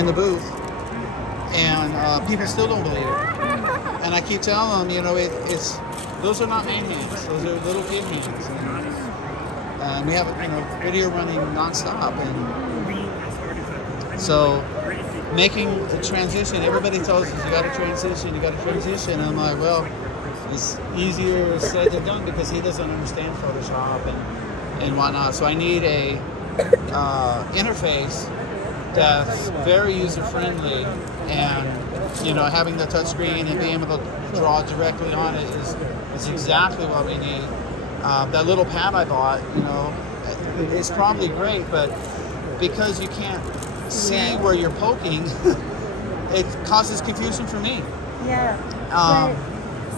in the booth, and people still don't believe it. And I keep telling them, you know, it's those are not man hands; those are little kid hands. And we have video running nonstop, and so making the transition. Everybody tells us you got to transition, you got to transition. And I'm like, well, it's easier said than done because he doesn't understand Photoshop and whatnot. So I need a interface that's very user friendly, and having the touch screen and being able to draw directly on it is exactly what we need. That little pad I bought, it's probably great, but because you can't see where you're poking, it causes confusion for me. Yeah.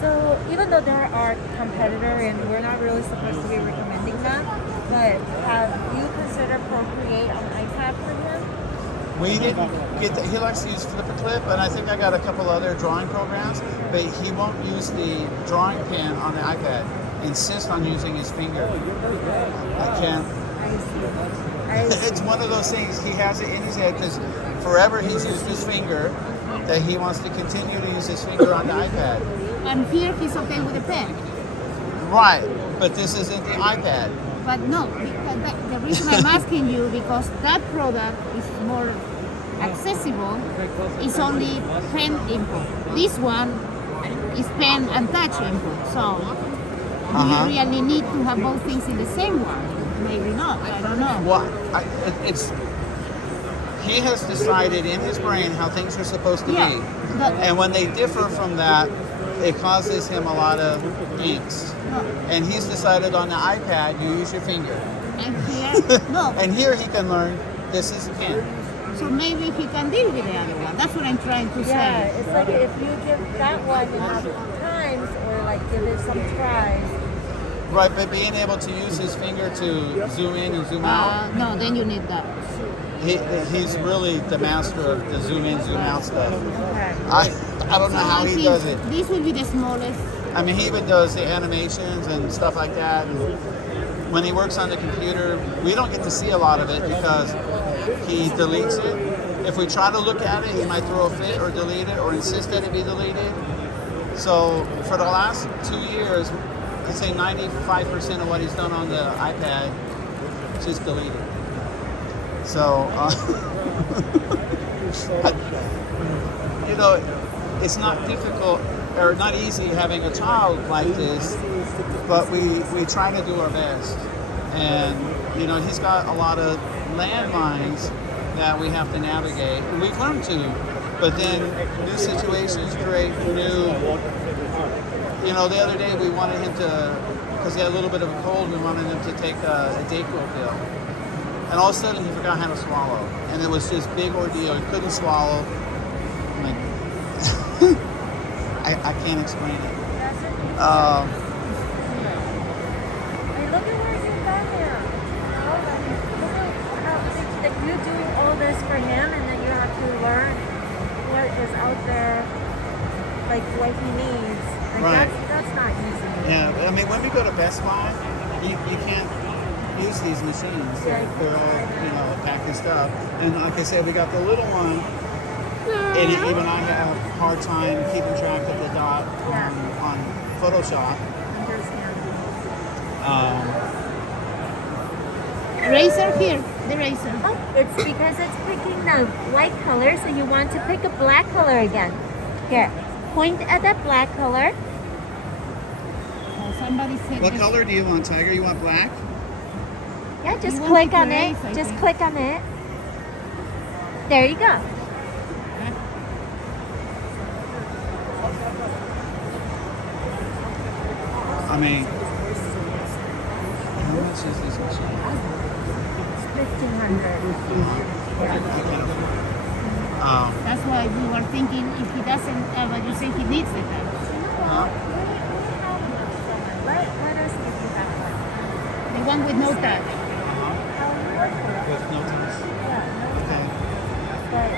So even though there are competitors and we're not really supposed to be recommending that, but have you considered Procreate on iPad for him? We didn't get that. He likes to use Flip, and I think I got a couple other drawing programs, but he won't use the drawing pen on the iPad. Insists on using his finger. I can't. I see. It's one of those things. He has it in his head because forever he's used his finger, that he wants to continue to use his finger on the iPad. And here he's okay with the pen. Right, but this isn't the iPad. But no, the reason I'm asking you, because that product is more accessible, it's only pen input. This one is pen and touch input. So you really need to have both things in the same one. Maybe not, I don't know. Well, he has decided in his brain how things are supposed to be. And when they differ from that, it causes him a lot of angst. And he's decided on the iPad, you use your finger. And here, no. And here he can learn, this is a pen. So maybe he can deal with the other one. That's what I'm trying to say. Yeah, it's like if you give that one enough times or like give it some tries. Right, but being able to use his finger to zoom in and zoom out. No, then you need that. He's really the master of the zoom in, zoom out stuff. Okay. I don't know how he does it. This will be the smallest. I mean, he even does the animations and stuff like that. And when he works on the computer, we don't get to see a lot of it because he deletes it. If we try to look at it, he might throw a fit or delete it or insist that it be deleted. So for the last 2 years, I'd say 95% of what he's done on the iPad is just deleted. So, it's not difficult or not easy having a child like this, but we try to do our best. And, he's got a lot of landmines that we have to navigate, and we've learned to. But then new situations create new. The other day we wanted him to, because he had a little bit of a cold, we wanted him to take a Dayquil pill. And all of a sudden he forgot how to swallow. And it was just big ordeal. He couldn't swallow. I'm like, I can't explain it. Look at where you got him. Look at how you're doing all this for him, and then you have to learn what is out there, like what he needs. Like right. That's not easy. Yeah, I mean, when we go to Best Buy, you can't use these machines. They're all, packed and stuff. And like I said, we got the little one, and even I have a hard time keeping track of the dot on Photoshop. Eraser here, the eraser. Oh, it's because it's picking the white color, so you want to pick a black color again. Here, point at that black color. Somebody said what color do you want, Tiger? You want black? Yeah, just click on it. Just click on it. There you go. I mean, how much is this machine? $1,500. That's why we were thinking if he doesn't, but you say he needs it. Let us give you that one. The one with no touch. With no touch? Yeah. Okay. But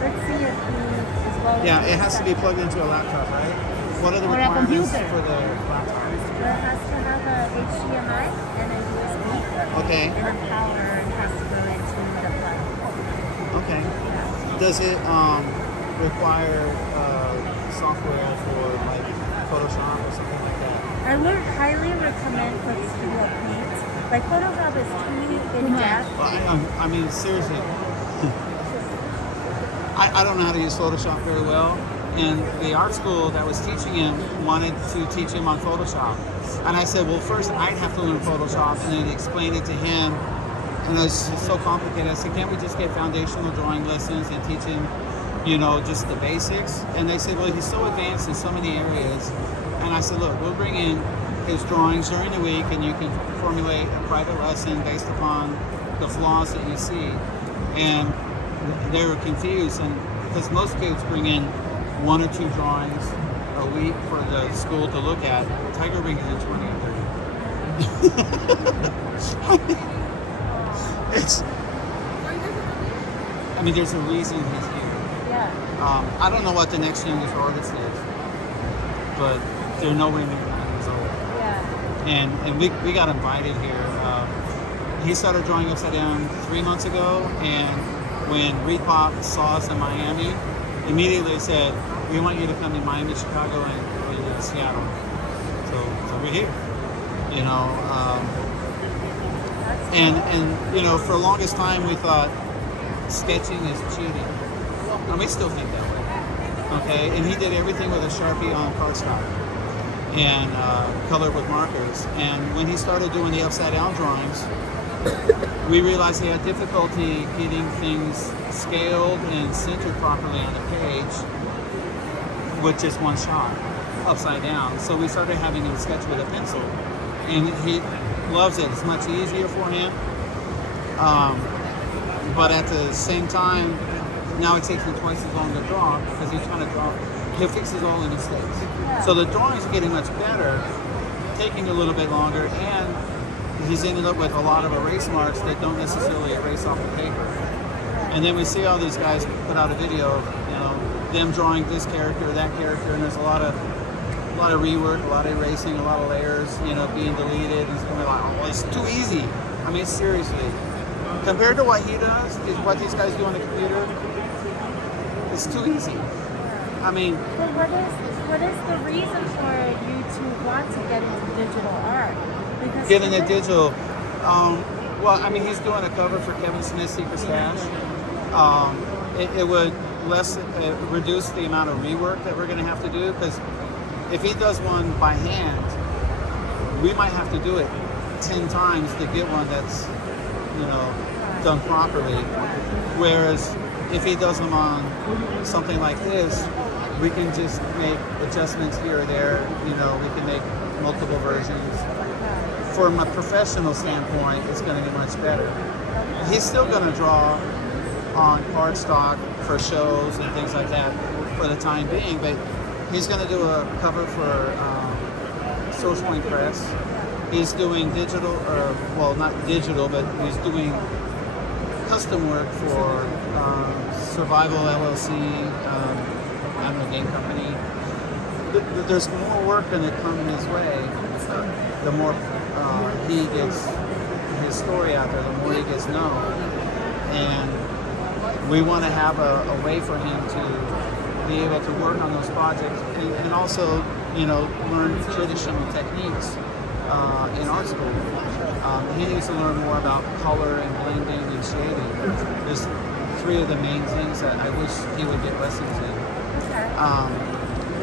let's see if he is well. Yeah, it has to be plugged into a laptop, right? What are the Or a requirements computer. for the laptop? It has to have a HDMI and a USB. Okay. And a power, and has to go into the plug. Okay. Does it require software for like Photoshop or something like that? I would highly recommend Clip Studio Paint. Like Photoshop is too in depth. Well, I mean, seriously, I don't know how to use Photoshop very well. And the art school that was teaching him wanted to teach him on Photoshop. And I said, well, first I'd have to learn Photoshop and then explain it to him. And it was just so complicated. I said, can't we just get foundational drawing lessons and teach him, you know, just the basics? And they said, well, he's so advanced in so many areas. And I said, look, we'll bring in his drawings during the week and you can formulate a private lesson based upon the flaws that you see. And they were confused, and because most kids bring in 1 or 2 drawings a week for the school to look at. Tiger brings in 20 or 30. It's, I mean, there's a reason he's here. Yeah. I don't know what the next youngest artist is, but they're nowhere near 9 years old. Yeah. And we got invited here. He started drawing upside down 3 months ago, and when Repop saw us in Miami, immediately said, we want you to come to Miami, Chicago, and Seattle. So we're here, you know. And you know, for the longest time we thought sketching is cheating, and we still think that way. Okay, and he did everything with a Sharpie on cardstock and colored with markers. And when he started doing the upside down drawings, we realized he had difficulty getting things scaled and centered properly on the page with just one shot, upside down. So we started having him sketch with a pencil, and he loves it. It's much easier for him. But at the same time, now it takes him twice as long to draw because he's trying to draw. He'll fix his all the mistakes. So the drawings are getting much better, taking a little bit longer, and he's ended up with a lot of erase marks that don't necessarily erase off the paper. And then we see all these guys put out a video of, you know, them drawing this character, that character, and there's a lot of rework, a lot of erasing, a lot of layers, you know, being deleted, and it's going to be like, oh, it's too easy. I mean, seriously, compared to what he does, is what these guys do on the computer, it's too easy. I mean, but what is the reason for you to want to get into digital art? Because getting a digital, well, I mean, he's doing a cover for Kevin Smith's Secret Stash. It would reduce the amount of rework that we're going to have to do, because if he does one by hand, we might have to do it 10 times to get one that's, you know, done properly. Whereas if he does them on something like this, we can just make adjustments here or there. You know, we can make multiple versions. From a professional standpoint, it's going to be much better. He's still going to draw on cardstock for shows and things like that for the time being, but he's going to do a cover for Social Point Press. He's doing digital, or well, not digital, but he's doing custom work for Survival LLC, I don't know, game company. There's more work going to come his way. The more he gets his story out there, the more he gets known. And we want to have a way for him to be able to work on those projects and also, you know, learn traditional techniques in art school. He needs to learn more about color and blending and shading. There's 3 of the main things that I wish he would get lessons in.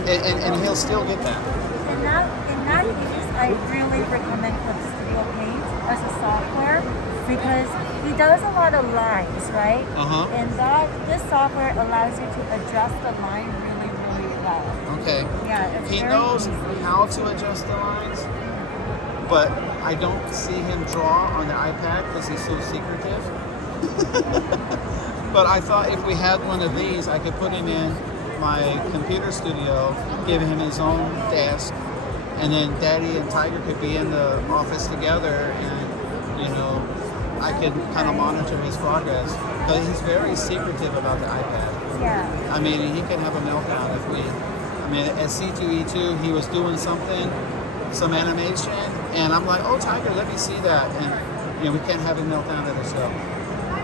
And he'll still get that. In that case, I really recommend Clip Studio Paint as a software, because he does a lot of lines, right? And this software allows you to adjust the line really, really well. Okay. Yeah, he knows how to adjust the lines, but I don't see him draw on the iPad because he's so secretive. But I thought if we had one of these, I could put him in my computer studio, give him his own desk, and then Daddy and Tiger could be in the office together, and, you know, I could kind of monitor his progress. But he's very secretive about the iPad. Yeah. I mean, he can have a meltdown if we, I mean, at C2E2, he was doing something, some animation, and I'm like, oh, Tiger, let me see that. And, you know, we can't have him melt down at a show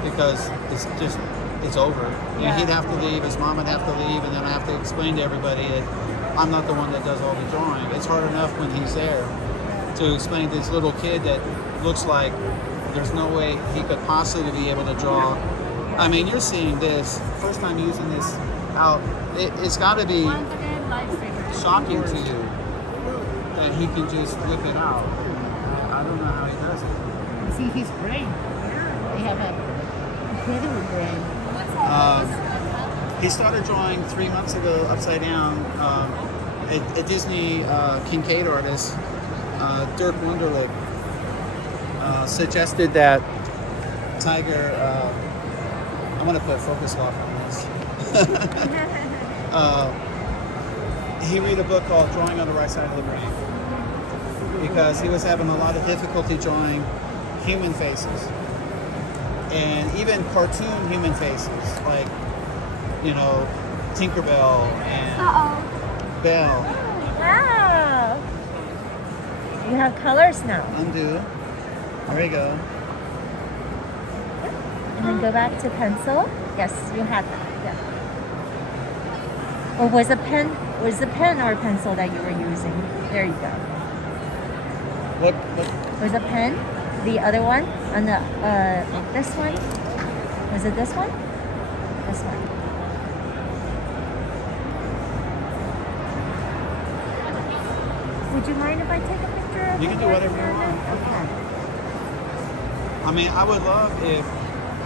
because it's over. Yeah. He'd have to leave, his mom would have to leave, and then I have to explain to everybody that I'm not the one that does all the drawing. It's hard enough when he's there to explain to this little kid that looks like there's no way he could possibly be able to draw. I mean, you're seeing this, first time using this out, it's got to be Once again, lifesaver. shocking to you that he can just whip it out. I don't know how he does it. See his brain. They have an incredible brain. He started drawing 3 months ago, upside down. A Disney Kincaid artist, Dirk Wunderlich, suggested that Tiger. I'm going to put focus lock on this. He read a book called Drawing on the Right Side of the Brain because he was having a lot of difficulty drawing human faces and even cartoon human faces, like, you know, Tinkerbell and Belle. Wow. You have colors now. Undo. There you go. And then go back to pencil. Yes, you had that. Yeah. Or was the pen or pencil that you were using? There you go. What? Was a pen the other one on the this one? Was it this one? This one. Would you mind if I take a picture of You can do whatever you want. Okay. I mean, I would love if,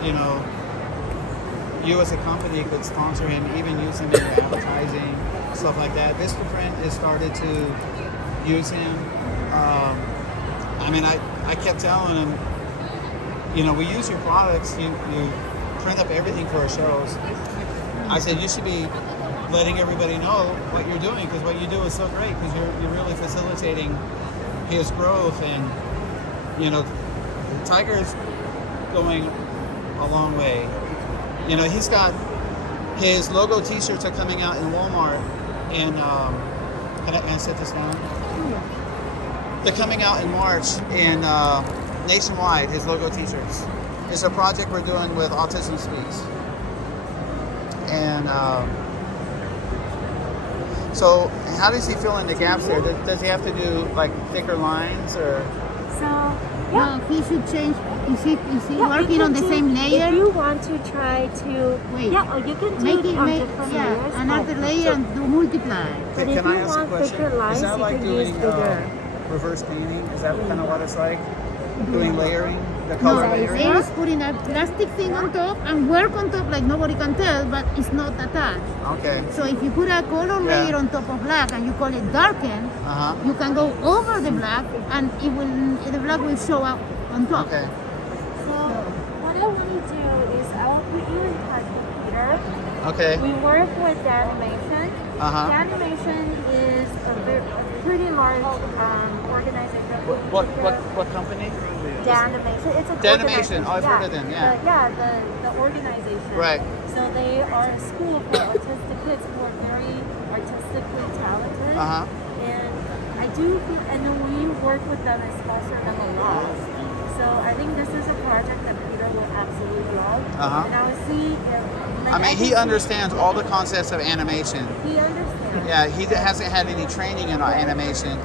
you know, you as a company could sponsor him, even use him in your advertising, stuff like that. Vistaprint has started to use him. I mean, I kept telling him, you know, we use your products, you print up everything for our shows. I said, you should be letting everybody know what you're doing, because what you do is so great, because you're really facilitating his growth. And, you know, Tiger's going a long way. You know, he's got his logo t-shirts are coming out in Walmart, and can I set this down? They're coming out in March in nationwide, his logo t-shirts. It's a project we're doing with Autism Speaks. And so how does he fill in the gaps there? Does he have to do like thicker lines, or? So, No, he should change. Is he yeah, working you on can the do- same layer? If you want to try to, Wait. yeah, or you can do Make it it, on make, different yeah, layers. another but- layer and do multiply. But if Can you I ask a want question? thicker lines, Is that you like can use doing bigger. reverse painting? Is that kind of what it's like? Doing layering? The No, color Right. layering? they is putting a plastic thing on top and work on top like nobody can tell, but it's not attached. Okay. So if you put a color Yeah. layer on top of black and you call it darken, Uh-huh. you can go over the black and the black will show up on top. Okay. So what I want to do is I will put you in touch with Peter. Okay. We work with the animation. Uh-huh. The animation is a pretty large organization. What company? The animation. It's a The Animation. Oh, I've heard of them, yeah. The organization. Right. So they are a school for autistic kids who are very artistically talented. Uh-huh. And I do feel, and then we work with them and sponsor them a lot. So I think this is a project that Peter will absolutely love. Uh-huh. And I will see if, like, I mean, he can see- understands all the concepts of animation. He understands. Yeah, he hasn't had any training in animation,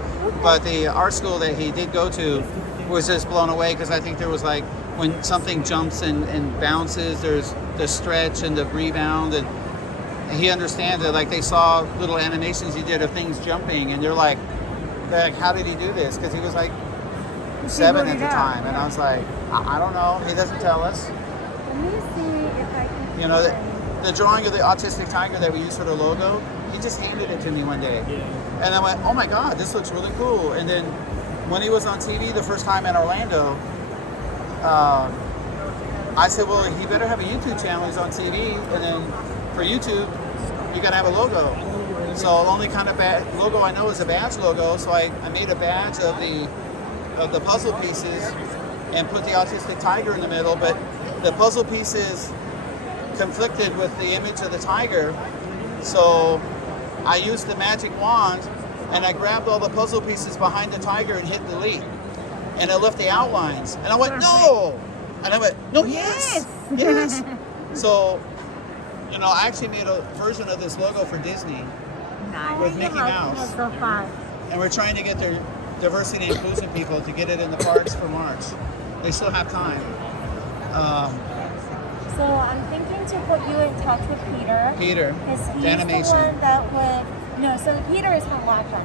but the art school that he did go to was just blown away, because I think there was like, when something jumps and bounces, there's the stretch and the rebound, and he understands it. Like, they saw little animations he did of things jumping, and they're like, how did he do this? Because he was like 7 at the time, and I was like, I don't know. He doesn't tell us. Let me see if I can. You know, the drawing of the Autistic Tiger that we use for the logo, he just handed it to me one day. And I went, oh my God, this looks really cool. And then when he was on TV the first time in Orlando, I said, well, he better have a YouTube channel. He's on TV. And then for YouTube, you got to have a logo. So the only kind of logo I know is a badge logo. So I made a badge of the puzzle pieces and put the Autistic Tiger in the middle. But the puzzle pieces conflicted with the image of the tiger. So I used the magic wand and I grabbed all the puzzle pieces behind the tiger and hit delete. And it left the outlines. And I went, no! And I went, no, yes! Yes! So You know, I actually made a version of this logo for Disney with Mickey Mouse. That's so fun. And we're trying to get their diversity and inclusion people to get it in the parks for March. They still have time. So I'm thinking to put you in touch with Peter. Peter, Because he's the animation. the one that would... No, so Peter is from Wacom.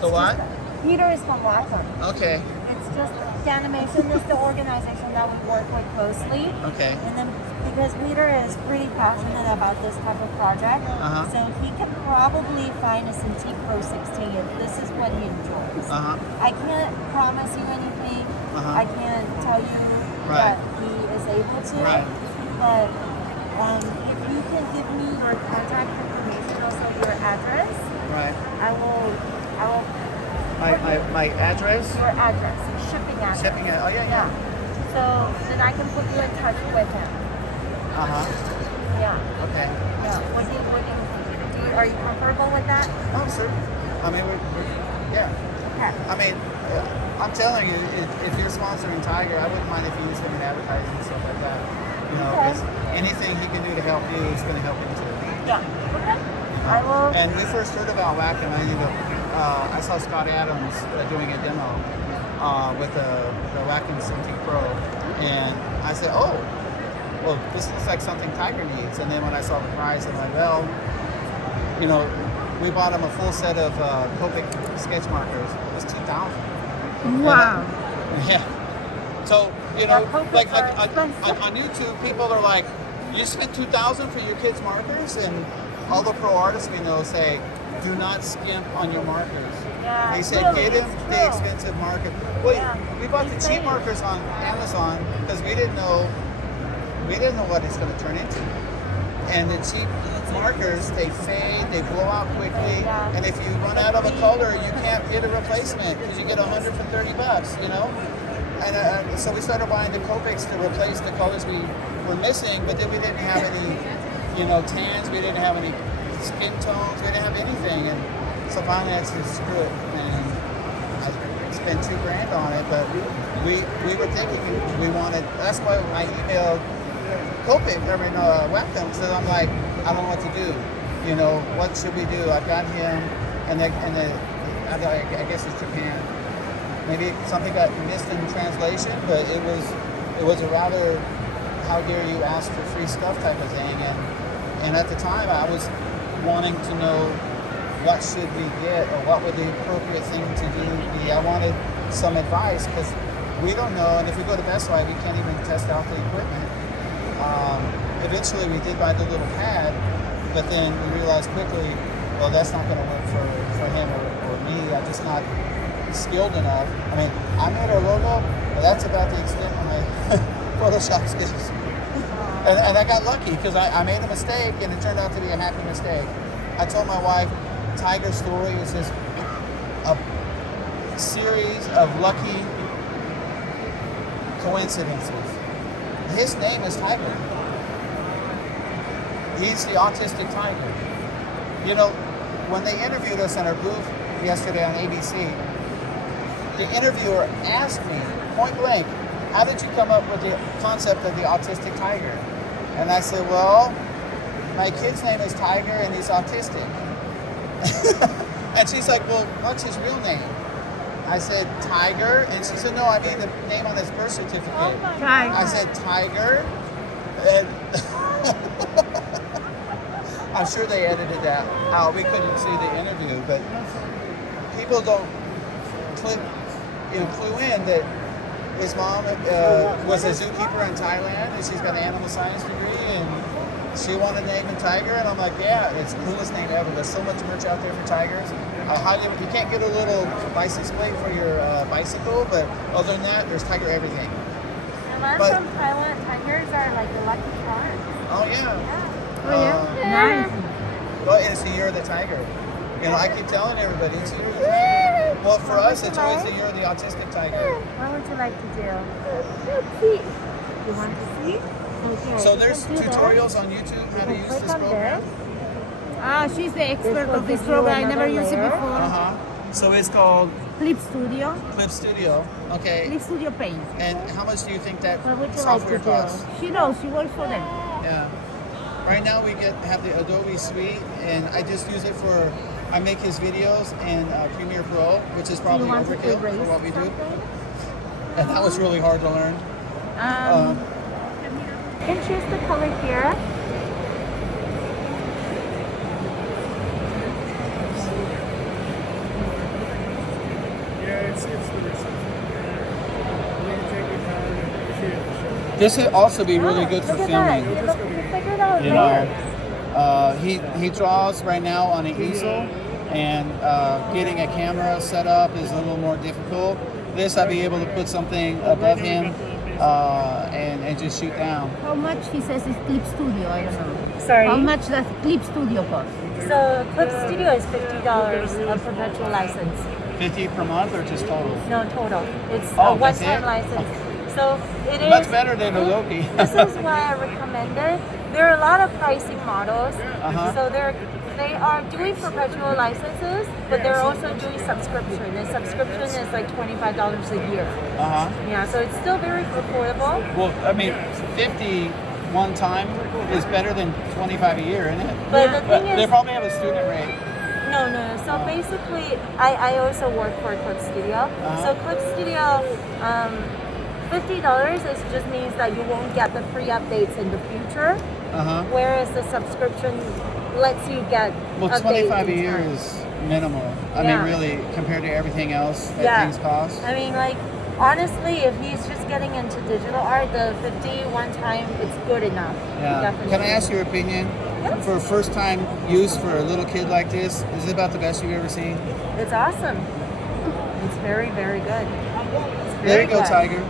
The what? Peter is from Wacom. Okay, It's just the animation is the organization that we work with closely. okay. And then because Peter is pretty passionate about this type of project, Uh-huh. so he can probably find a Cintiq Pro 16 if this is what he enjoys. Uh-huh. I can't promise you anything. Uh-huh. I can't tell you Right. that he is able to. Right. But if you can give me your contact information, also your address, Right. I will My address? your address, your shipping address. Shipping it. Oh, yeah. So then I can put you in touch with him. Uh-huh. Yeah. Okay. Yeah. Are you comfortable with that? Oh, sure. I mean, yeah. Okay. I mean, I'm telling you, if you're sponsoring Tiger, I wouldn't mind if you use him in advertising and stuff like that. You know, Okay. it's anything he can do to help you is going to help him too. Yeah. Okay. I will. And we first heard about Wacom. I saw Scott Adams doing a demo with the Wacom Cintiq Pro, and I said, "Oh, well, this looks like something Tiger needs." And then when I saw the price, I'm like, "Well, you know, we bought him a full set of Copic sketch markers. It was $2,000." Wow. Yeah. So, you know, Yeah, Copics like are on YouTube, people are like, "You spent $2,000 for your kids' markers?" And all the pro artists we know say, "Do not skimp on your markers." Yeah. They said, really, "Get him it's the true. expensive marker." Well, Yeah. we bought the It's cheap fake. markers on Amazon because we didn't know what it's going to turn into. And the cheap markers, they fade, they blow out quickly, Yeah. and if you run out of a color, you can't get a replacement because you get 100 for $30, you know. And so we started buying the Copics to replace the colors we were missing, but then we didn't have any, you know, tans, we didn't have any skin tones, we didn't have anything, and so finally I said, screw it, and I spent $2,000 on it, but we were thinking we wanted, that's why I emailed Wacom, so I'm like, I don't know what to do, you know, what should we do? I've got him, and I guess it's Japan. Maybe something got missed in translation, but it was a rather how dare you ask for free stuff type of thing, and at the time I was wanting to know what should we get or what would the appropriate thing to do be. I wanted some advice because we don't know, and if we go to Best Buy, we can't even test out the equipment. Eventually we did buy the little pad, but then we realized quickly, well, that's not going to work for him or me. I'm just not skilled enough. I mean, I made our logo, but that's about the extent of my Photoshop skills. And I got lucky because I made a mistake and it turned out to be a happy mistake. I told my wife, Tiger's story is just a series of lucky coincidences. His name is Tiger. He's the Autistic Tiger. You know, when they interviewed us in our booth yesterday on ABC, the interviewer asked me point blank, how did you come up with the concept of the Autistic Tiger? And I said, well, my kid's name is Tiger and he's autistic. And she's like, well, what's his real name? I said, Tiger. And she said, no, I mean the name on his birth certificate. Oh my Tiger. I said, Tiger. And I'm sure they edited that out. We couldn't see the interview, but people don't clue in that his mom was a zookeeper in Thailand, and she's got an animal science degree, and she wanted to name him Tiger, and I'm like, yeah, it's the coolest name ever. There's so much merch out there for tigers. You can't get a little license plate for your bicycle, but other than that, there's Tiger everything. And I'm But- from Thailand. Tigers are like the lucky charms. Oh yeah. Yeah. Oh, yeah? Nice. Well, and it's the year of the tiger. You know, I keep telling everybody it's the year of the tiger. Well, for us, it's always the year of the Autistic Tiger. What would you like to do? Let's see. You want to see? Okay. So you there's can do this. tutorials on YouTube how to You use click this on program. Ah, she's the expert This will of this give you program. I never another used it layer. before. So it's called Clip Studio. Clip Studio. Okay. Clip Studio Paint. And how much do you think that What would you like software to do? costs? She knows. She works for them. Yeah. Right now we have the Adobe Suite, and I just use it for, I make his videos in Premiere Pro, which is probably want to overkill for erase what we do. something? And that was really hard to learn. You can choose the color here. This would also be really good for Look at that. filming. You figured out You know, he draws right now on an easel, and getting a camera set up is a little more difficult. This, I'd be able to put something above him and just shoot down. How much he says is Clip Studio? I don't know. Sorry. How much does Clip Studio cost? So Clip Studio is $50 a perpetual license. 50 per month or just total? No, total. It's Oh, a that's one-time it? license. So it is Much better than Adobe. This is why I recommend it. There are a lot of pricing models. So they are doing perpetual licenses, but they're also doing subscription. And subscription is like $25 a year. Yeah, so it's still very affordable. Well, I mean, 50 one time is better than 25 a year, isn't it? But the thing is, they probably have a student rate. No. So basically, I also work for Clip Studio. So Clip Studio, $50 just means that you won't get the free updates in the future. Whereas the subscription lets you get Well, 25 a year is minimal. I mean, really, compared to everything else that things cost. I mean, like, honestly, if he's just getting into digital art, the 50 one time, it's good enough. Yeah. Definitely. Can I ask your opinion? Yes. For first time use for a little kid like this, is it about the best you've ever seen? It's awesome. It's very, very good. It's very There you go, good. Tiger.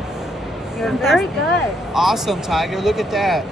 You're very good. Awesome, Tiger. Look at that.